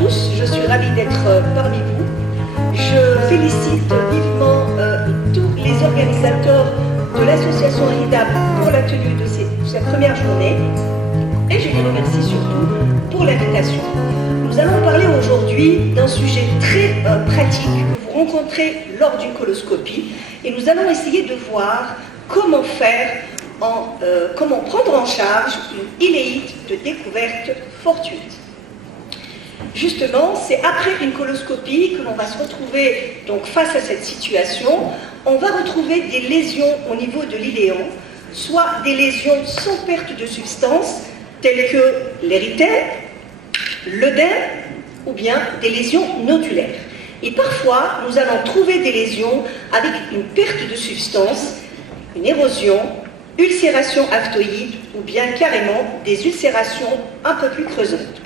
tous, je suis ravie d'être parmi vous. Je félicite vivement tous les organisateurs de l'association RIDAP pour la tenue de cette première journée et je les remercie surtout pour l'invitation. Nous allons parler aujourd'hui d'un sujet très pratique que vous rencontrez lors d'une coloscopie et nous allons essayer de voir comment faire, comment prendre en charge une iléite de découverte fortuite. Justement, c'est après une coloscopie que l'on va se retrouver donc face à cette situation. On va retrouver des lésions au niveau de l'iléon, soit des lésions sans perte de substance, telles que l'érythème, l'œdème, ou bien des lésions nodulaires. Et parfois, nous allons trouver des lésions avec une perte de substance, une érosion, ulcération aftoïde, ou bien carrément des ulcérations un peu plus creusantes.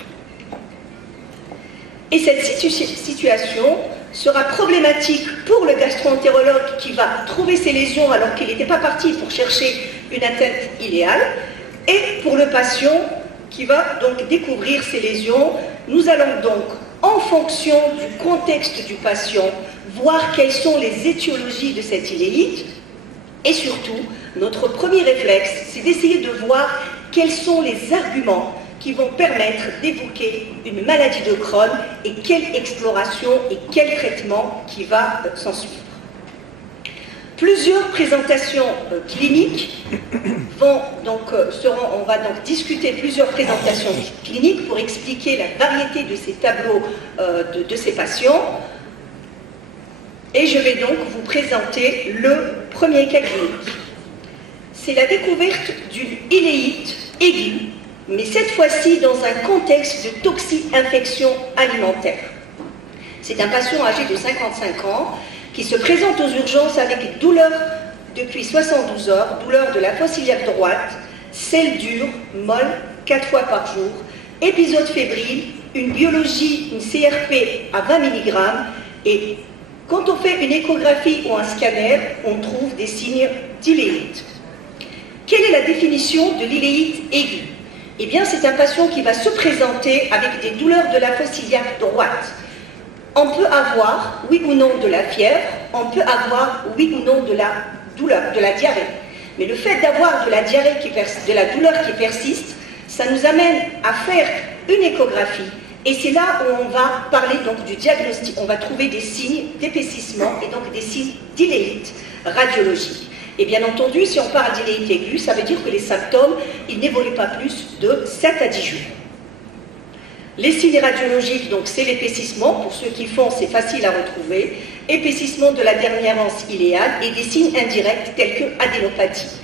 Et cette situation sera problématique pour le gastro-entérologue qui va trouver ces lésions alors qu'il n'était pas parti pour chercher une atteinte iléale, et pour le patient qui va donc découvrir ces lésions. Nous allons donc, en fonction du contexte du patient, voir quelles sont les étiologies de cette iléite, et surtout, notre premier réflexe, c'est d'essayer de voir quels sont les arguments qui vont permettre d'évoquer une maladie de Crohn et quelle exploration et quel traitement qui va s'en suivre. Plusieurs présentations cliniques on va donc discuter plusieurs présentations cliniques pour expliquer la variété de ces tableaux de ces patients. Et je vais donc vous présenter le premier cas clinique. C'est la découverte d'une iléite aiguë, mais cette fois-ci dans un contexte de toxi-infection alimentaire. C'est un patient âgé de 55 ans qui se présente aux urgences avec douleur depuis 72 heures, douleur de la fosse iliaque droite, selle dure, molle, 4 fois par jour, épisode fébrile, une biologie, une CRP à 20 mg, et quand on fait une échographie ou un scanner, on trouve des signes d'iléite. Quelle est la définition de l'iléite aiguë? Eh bien, c'est un patient qui va se présenter avec des douleurs de la fosse iliaque droite. On peut avoir, oui ou non, de la fièvre, on peut avoir, oui ou non, de la douleur, de la diarrhée. Mais le fait d'avoir de la diarrhée, de la douleur qui persiste, ça nous amène à faire une échographie. Et c'est là où on va parler donc du diagnostic. On va trouver des signes d'épaississement et donc des signes d'iléite radiologique. Et bien entendu, si on parle d'iléite aiguë, ça veut dire que les symptômes, ils n'évoluent pas plus de 7 à 10 jours. Les signes radiologiques, donc c'est l'épaississement, pour ceux qui font, c'est facile à retrouver, épaississement de la dernière anse iléale et des signes indirects tels que adénopathie.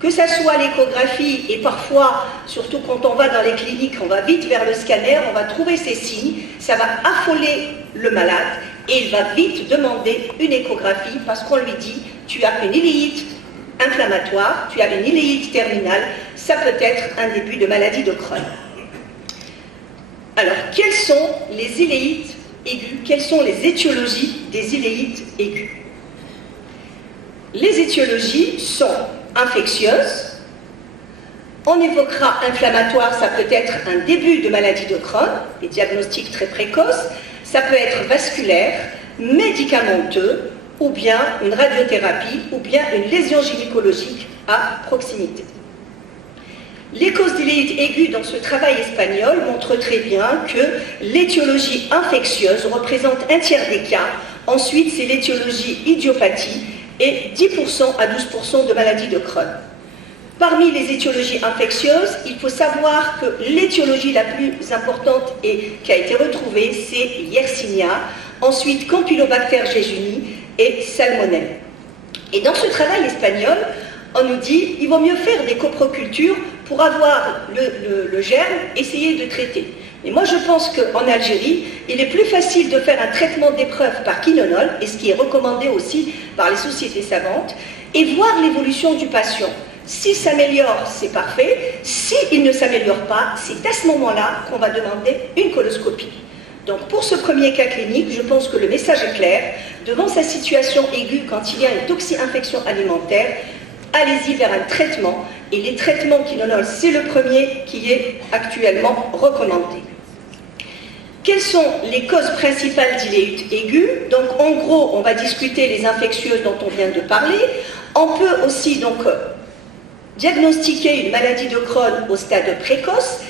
Que ça soit l'échographie et parfois, surtout quand on va dans les cliniques, on va vite vers le scanner, on va trouver ces signes, ça va affoler le malade et il va vite demander une échographie parce qu'on lui dit tu as une iléite inflammatoire, tu as une iléite terminale, ça peut être un début de maladie de Crohn. Alors, quelles sont les iléites aiguës? Quelles sont les étiologies des iléites aiguës? Les étiologies sont infectieuses. On évoquera inflammatoire, ça peut être un début de maladie de Crohn, des diagnostics très précoces. Ça peut être vasculaire, médicamenteux, ou bien une radiothérapie, ou bien une lésion gynécologique à proximité. Les causes d'iléite aiguë dans ce travail espagnol montrent très bien que l'étiologie infectieuse représente un tiers des cas. Ensuite, c'est l'étiologie idiopathie et 10% à 12% de maladies de Crohn. Parmi les étiologies infectieuses, il faut savoir que l'étiologie la plus importante et qui a été retrouvée, c'est Yersinia, ensuite Campylobacter jejuni et Salmonelle. Et dans ce travail espagnol, on nous dit qu'il vaut mieux faire des coprocultures pour avoir le germe, essayer de traiter. Et moi je pense qu'en Algérie, il est plus facile de faire un traitement d'épreuve par quinonol, et ce qui est recommandé aussi par les sociétés savantes, et voir l'évolution du patient. S'il s'améliore, c'est parfait. S'il ne s'améliore pas, c'est à ce moment-là qu'on va demander une coloscopie. Donc pour ce premier cas clinique, je pense que le message est clair. Devant sa situation aiguë, quand il y a une toxi-infection alimentaire, allez-y vers un traitement. Et les traitements quinonol, c'est le premier qui est actuellement recommandé. Quelles sont les causes principales d'iléite aiguë? Donc en gros, on va discuter les infectieuses dont on vient de parler. On peut aussi donc diagnostiquer une maladie de Crohn au stade précoce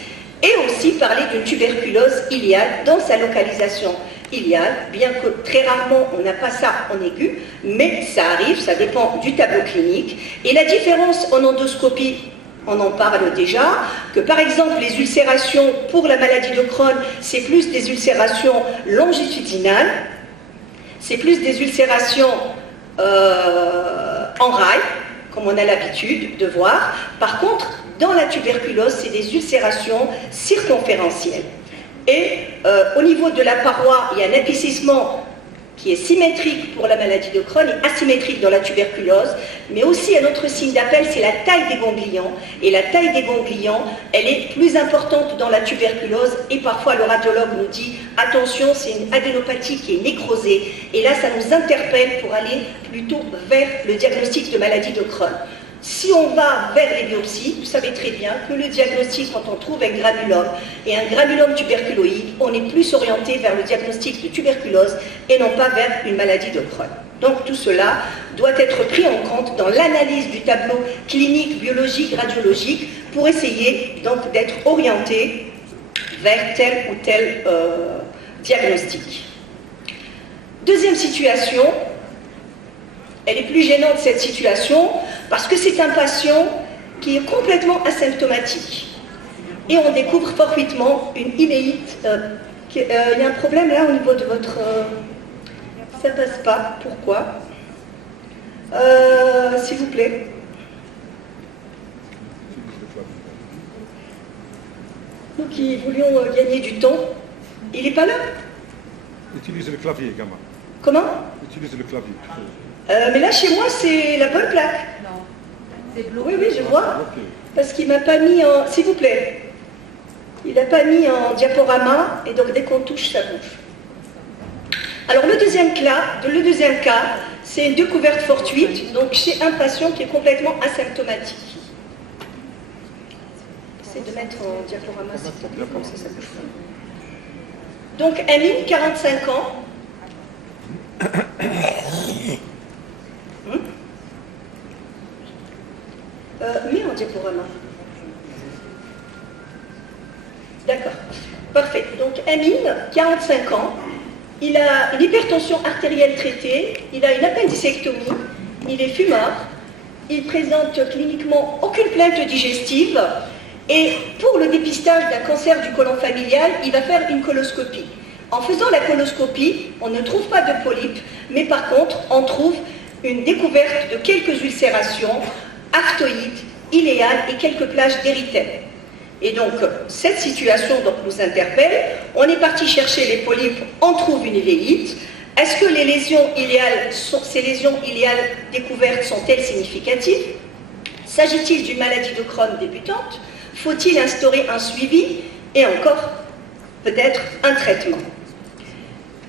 et aussi parler d'une tuberculose iliale dans sa localisation iliale, bien que très rarement on n'a pas ça en aigu, mais ça arrive, ça dépend du tableau clinique. Et la différence en endoscopie, on en parle déjà, que par exemple les ulcérations pour la maladie de Crohn, c'est plus des ulcérations longitudinales, c'est plus des ulcérations en rail, comme on a l'habitude de voir. Par contre, dans la tuberculose, c'est des ulcérations circonférentielles. Et au niveau de la paroi, il y a un épaississement qui est symétrique pour la maladie de Crohn et asymétrique dans la tuberculose, mais aussi un autre signe d'appel, c'est la taille des ganglions. Et la taille des ganglions, elle est plus importante dans la tuberculose et parfois le radiologue nous dit attention, c'est une adénopathie qui est nécrosée. Et là, ça nous interpelle pour aller plutôt vers le diagnostic de maladie de Crohn. Si on va vers les biopsies, vous savez très bien que le diagnostic, quand on trouve un granulome et un granulome tuberculoïde, on est plus orienté vers le diagnostic de tuberculose et non pas vers une maladie de Crohn. Donc tout cela doit être pris en compte dans l'analyse du tableau clinique, biologique, radiologique pour essayer donc d'être orienté vers tel ou tel diagnostic. Deuxième situation, elle est plus gênante cette situation parce que c'est un patient qui est complètement asymptomatique. Et on découvre fortuitement une iléite. Il y a un problème là au niveau de votre... ça passe pas. Pourquoi? S'il vous plaît. Nous qui voulions gagner du temps, il n'est pas là? Utilise le clavier, gamin. Comment? Utilise le clavier. Mais là, chez moi, c'est la bonne plaque. Non, c'est bloqué. Oui, oui, je vois. Parce qu'il ne m'a pas mis en... S'il vous plaît. Il n'a pas mis en diaporama, et donc dès qu'on touche, ça bouge. Alors, le deuxième cas, c'est une découverte fortuite, donc chez un patient qui est complètement asymptomatique. Essayez de mettre en diaporama, s'il te plaît, comme ça bouge pas. Donc, Amine, 45 ans. Mets en diaporama. D'accord. Parfait. Donc, Amine, 45 ans, il a une hypertension artérielle traitée, il a une appendicectomie, il est fumeur, il présente cliniquement aucune plainte digestive et pour le dépistage d'un cancer du côlon familial, il va faire une coloscopie. En faisant la coloscopie, on ne trouve pas de polype, mais par contre, on trouve une découverte de quelques ulcérations, aftoïdes, iléales et quelques plages d'érythème. Et donc, cette situation donc, nous interpelle. On est parti chercher les polypes, on trouve une iléite. Est-ce que les lésions iléales, ces lésions iléales découvertes sont-elles significatives? S'agit-il d'une maladie de Crohn débutante? Faut-il instaurer un suivi et encore peut-être un traitement?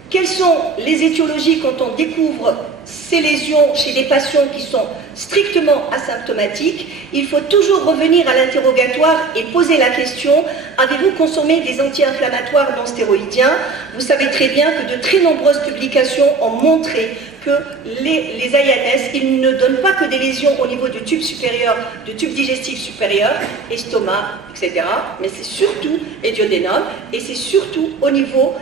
Quelles sont les étiologies quand on découvre ces lésions chez des patients qui sont strictement asymptomatiques? Il faut toujours revenir à l'interrogatoire et poser la question: avez-vous consommé des anti-inflammatoires non stéroïdiens? Vous savez très bien que de très nombreuses publications ont montré que les INS, ils ne donnent pas que des lésions au niveau du tube supérieur, du tube digestif supérieur, estomac, etc. Mais c'est surtout les duodénum et c'est surtout au niveau,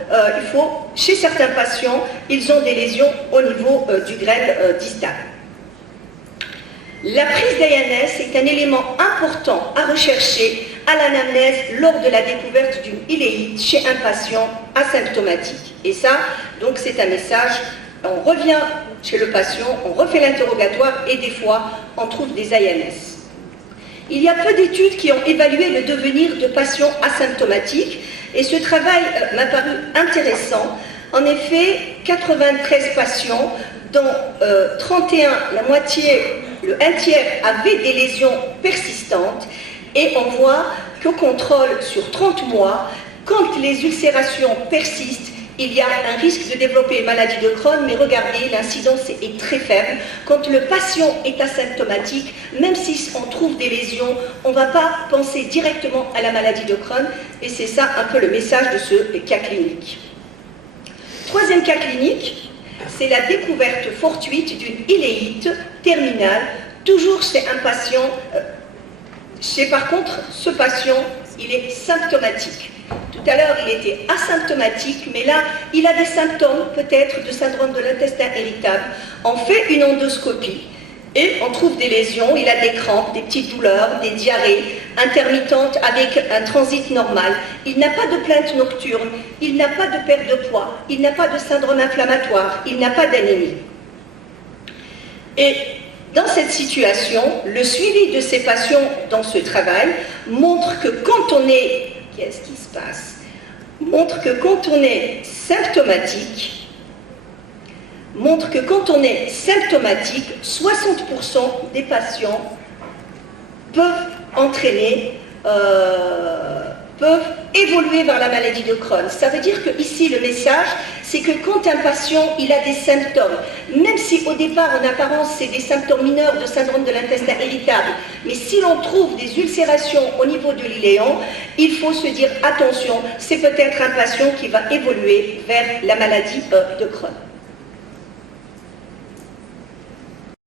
chez certains patients, ils ont des lésions au niveau du grêle distal. La prise d'INS est un élément important à rechercher à l'anamnèse lors de la découverte d'une iléite chez un patient asymptomatique. Et ça, donc, c'est un message. On revient chez le patient, on refait l'interrogatoire et des fois, on trouve des INS. Il y a peu d'études qui ont évalué le devenir de patients asymptomatiques et ce travail m'a paru intéressant. En effet, 93 patients, dont 31, la moitié, un tiers avaient des lésions persistantes et on voit qu'au contrôle sur 30 mois, quand les ulcérations persistent, il y a un risque de développer une maladie de Crohn, mais regardez, l'incidence est très faible. Quand le patient est asymptomatique, même si on trouve des lésions, on ne va pas penser directement à la maladie de Crohn, et c'est ça un peu le message de ce cas clinique. cas clinique, c'est la découverte fortuite d'une iléite terminale, toujours chez un patient. Par contre, ce patient, il est symptomatique. Tout à l'heure, il était asymptomatique, mais là, il a des symptômes, peut-être, de syndrome de l'intestin irritable. On fait une endoscopie et on trouve des lésions, il a des crampes, des petites douleurs, des diarrhées intermittentes avec un transit normal. Il n'a pas de plainte nocturne, il n'a pas de perte de poids, il n'a pas de syndrome inflammatoire, il n'a pas d'anémie. Et dans cette situation, le suivi de ces patients dans ce travail montre que quand on est... Qu'est-ce qui se passe? Montre que quand on est symptomatique, 60% des patients peuvent évoluer vers la maladie de Crohn. Ça veut dire que ici le message, c'est que quand un patient il a des symptômes, même si au départ en apparence c'est des symptômes mineurs de syndrome de l'intestin irritable, mais si l'on trouve des ulcérations au niveau de l'iléon, il faut se dire attention, c'est peut-être un patient qui va évoluer vers la maladie de Crohn.